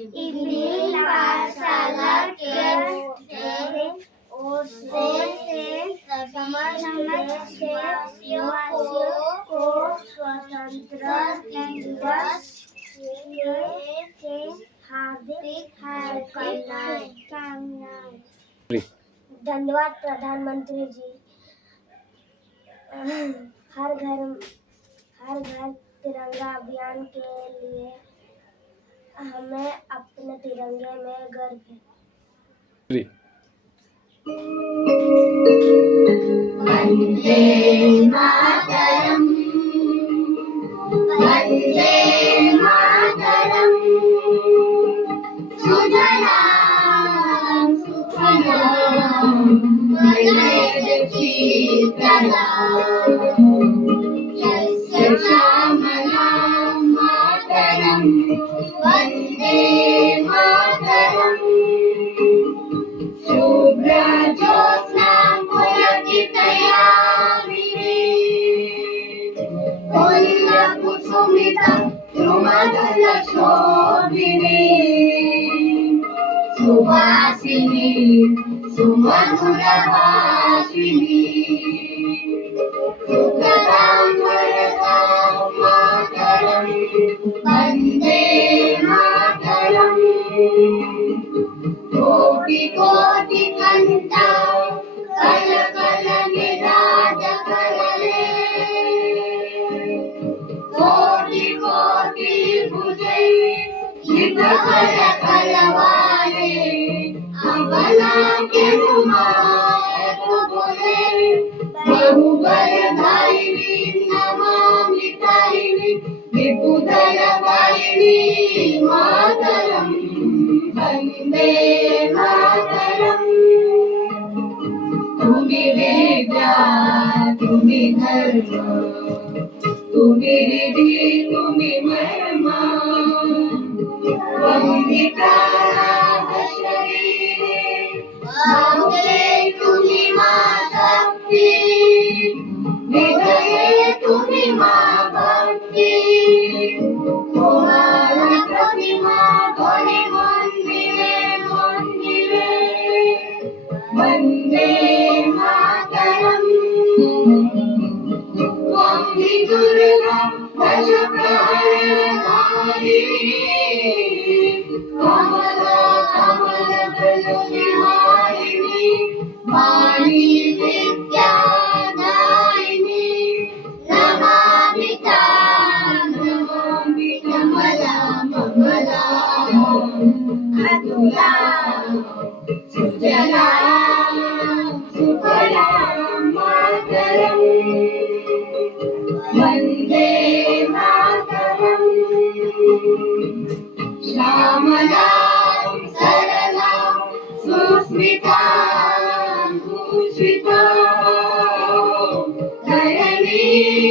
Evening पाठशाला के or से समस्त देशवासियों को स्वतंत्रता दिवस के हार्दिक शुभकामनाएं। धन्यवाद प्रधानमंत्री जी। हर घर तिरंगा अभियान के लिए हमें अपने तिरंगे में गर्व है। वंदे मातरम, वंदे मातरम, सुजलां सुफलां मलयजशीतलाम् यस्य श्यामलां मातरं वन्दे मातरम्। शुभ्रज्योत्स्नां पुलकितयामिनीं फुल्लकुसुमितं सुमधुरशोभिनीं सुवासिनीं सुमधुरभाषिणीं सुखदां वरदां मातरं वन्दे मातरम्। कोटि कोटि कंठा कल कल निनाद करले, कोटि कोटि भुजे शिव कल कल वाले, अबला के घुमाए तो बोले बहुबलधारिणी नमामि तारिणी विपुदल वारिणी मातरम् वन्दे मातरम्। तुम्ही वेद्या तुम्ही धर्म, तुम्ही रिधी तुम्ही मर्म, वंदिता शरीरे बाहुले तुम्ही मातृ, हृदये तुम्ही मां भक्ती, तुम्हारा प्रतिमा धनी मंदिरे मंदिरे वन्दे मातरम्। त्वं हि दुर्गा दश प्रहरधारिणी, कमला कमल बलनिहारिणी, वाणी विद्यादायिनी, नमामि तां नमामि कमला ममला अतुला सुजला सुफला मातरम् वन्दे मातरम्। श्यामलां सरलां सुस्मितां भूषितां धरणीं